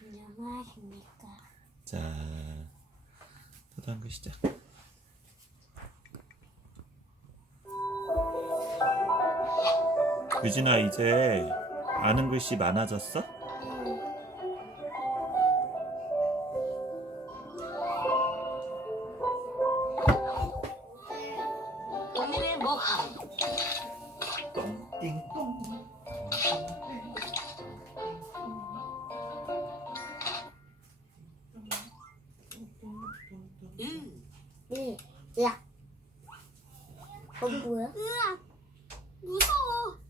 안녕하십니까 자, 또한 글씨자. 유진아 이제 아는 글씨 많아졌어? 뭐야? 으악! 무서워!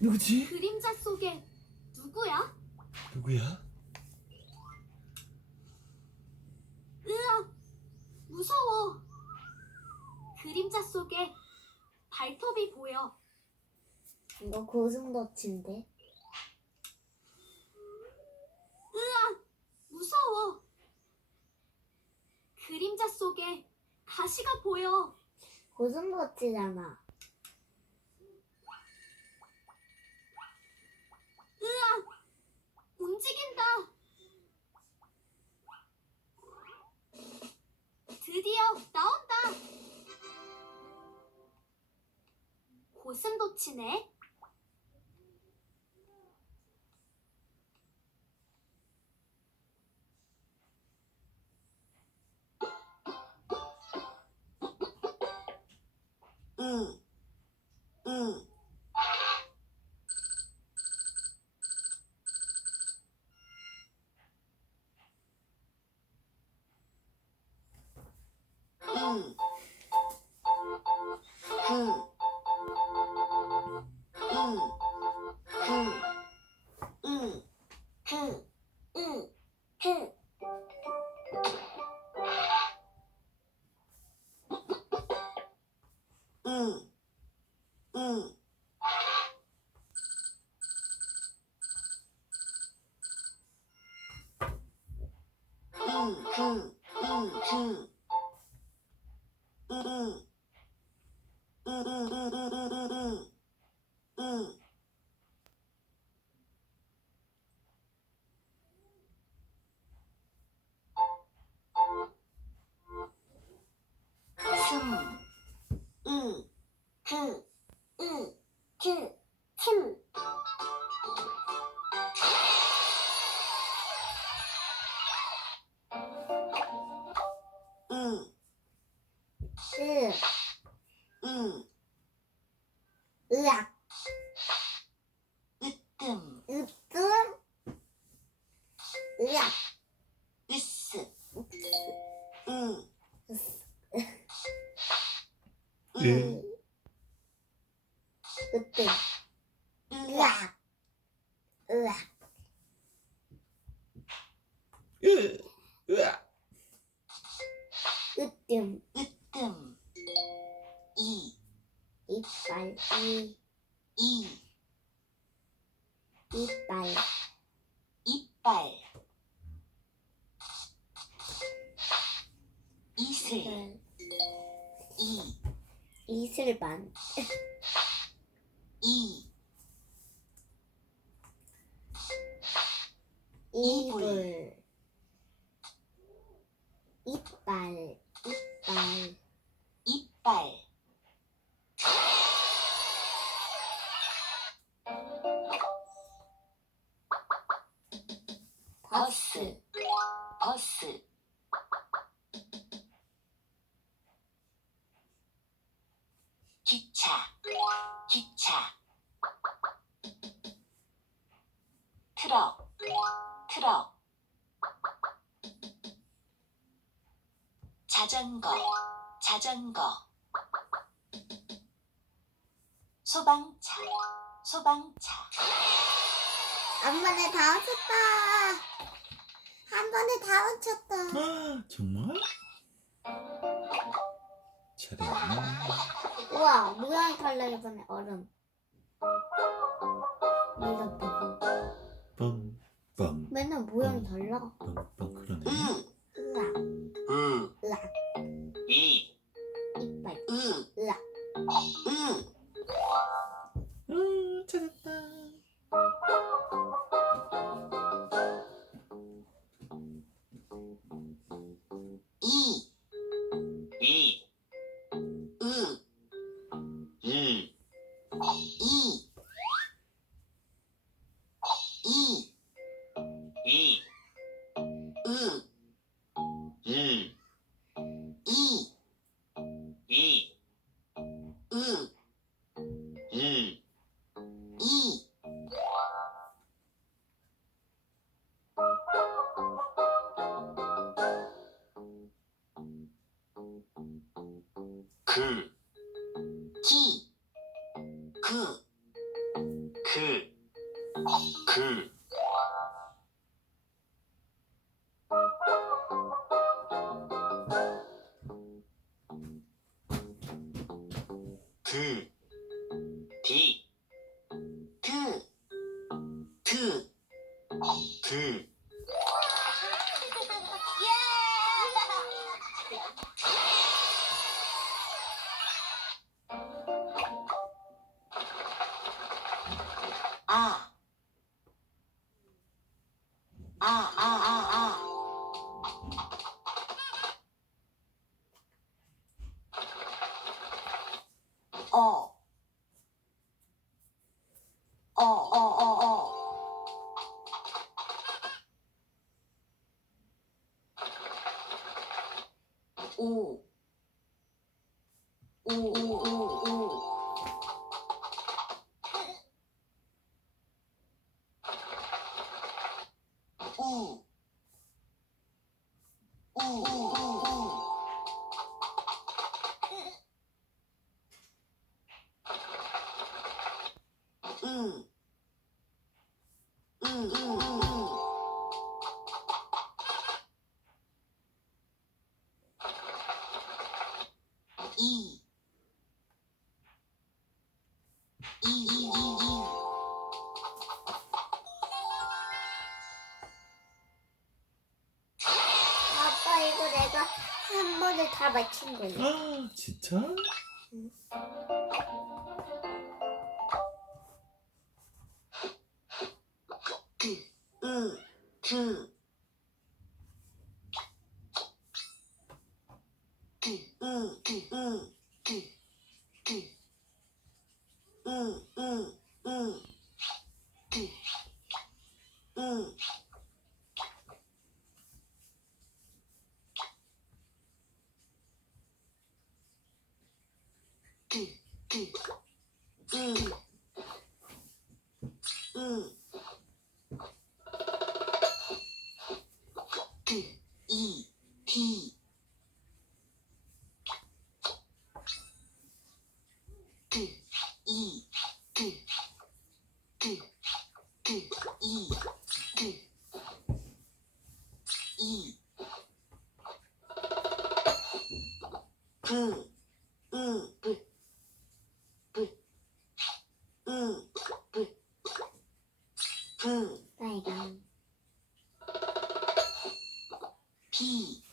누구지? 그림자 속에 누구야? 누구야? 으악! 무서워! 그림자 속에 발톱이 보여. 이거 고슴도치인데. 으악! 무서워! 그림자 속에 가시가 보여. 고슴도치잖아. 으악! 움직인다. 드디어 나온다. 고슴도치네. 그, 음, 그, 침. 예. 음, 으뜸. 으악, 으악. 으악. 으, 으아. 으뜸. 으뜸. 이, 이빨. 이, 이, 이빨. 이빨. 이슬, 을, 이, 이슬반. 이, 이불. 이빨. 이빨. 이빨. 버스, 버스. 기차, 기차. 트럭, 트럭. 자전거, 자전거. 소방차, 소방차. 한 번에 다 맞췄다. 한 번에 다 맞췄다. 아, 정말? 잘했네. 우와, 모양이 달라 이번에 얼음. 이렇게. 뻥 뻥 맨날 모양이 달라. 뻥 뻥 그러네. 음, 으악, 음, 드, 어, 아빠 이거 내가 한 번에 다 맞힌 거야. 아 진짜? 그, 으, 그. 그, 으, 그, 으, 비,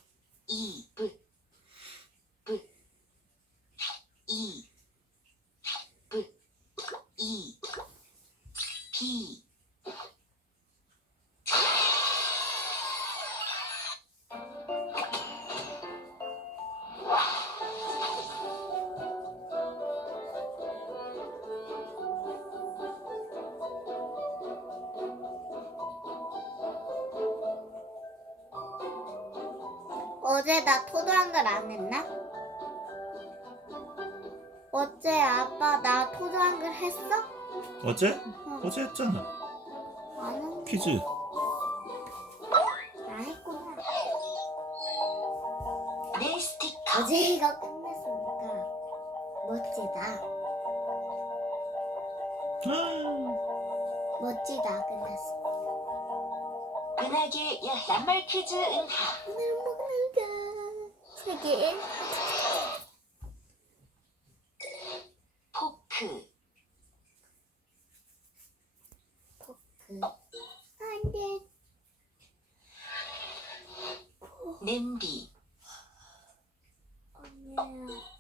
어제 나 토도한글 안 했나? 어제 아빠 나 토도한글 했어? 어제? 응. 어제 했잖아. 안 했는데. 퀴즈. 나 했구나. 내 스티커. 어제 이거 끝냈으니까 멋지다. 아, 멋지다 끝났어. 은하계 야 낱말 퀴즈 은하. 오늘 먹는다. 세 개. 포크, 포크. 안 돼. 냄비, 언니야.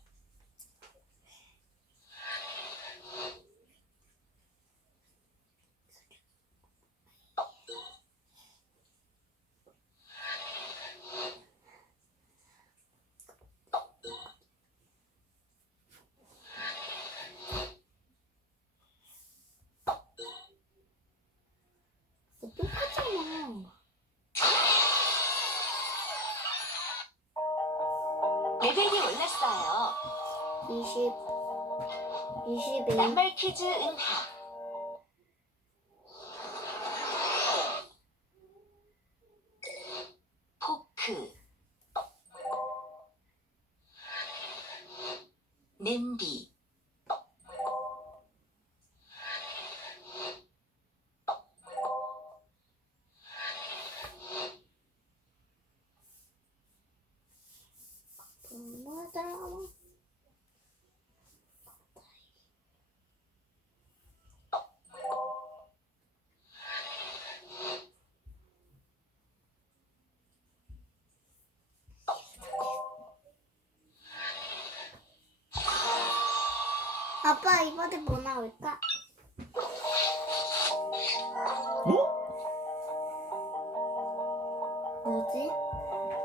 똑같잖아. 레벨이 올랐어요. 20, 21. 낱말 퀴즈 은하. 아빠 이번에 뭐 나올까? 어? 뭐지?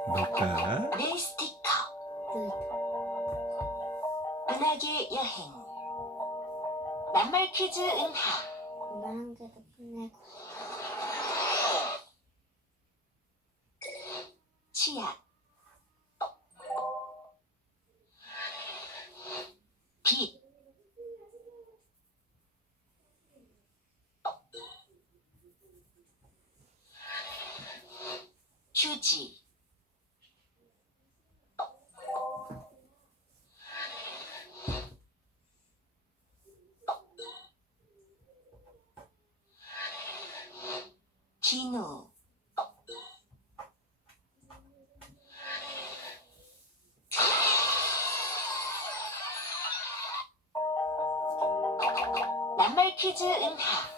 뭘까? 내 스티커 그 은하계 여행 낱말 퀴즈 은하 나한 개도 끝내고 치약 빛 휴지. 기노 낱말 퀴즈 은하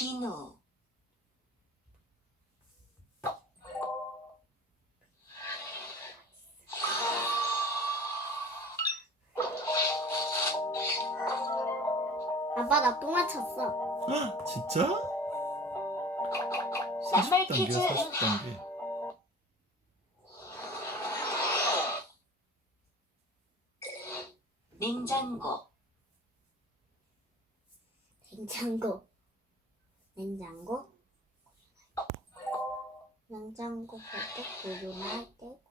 기노 아빠 나똥 맞췄어. 헉, 진짜? 낱말 40단계야 퀴즈. 40단계. 냉장고. 냉장고 냉장고? 냉장고 할때 고구마 할때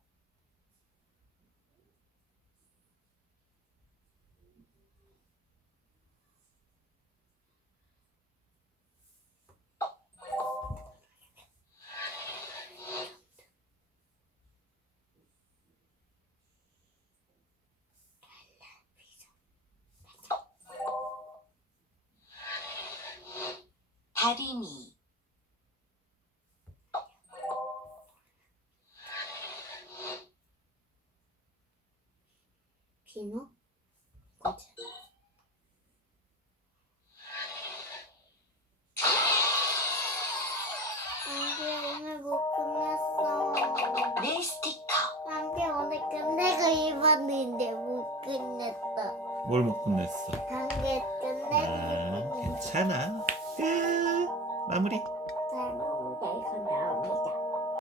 다리미 비누? 이거지 안돼 오늘 못 끝냈어. 내 스티커. 안돼 오늘 끝내고 입었는데 못 끝냈다 뭘 못 끝냈어? 한개 끝내고 아, 입었는데. 괜찮아 끝 마무리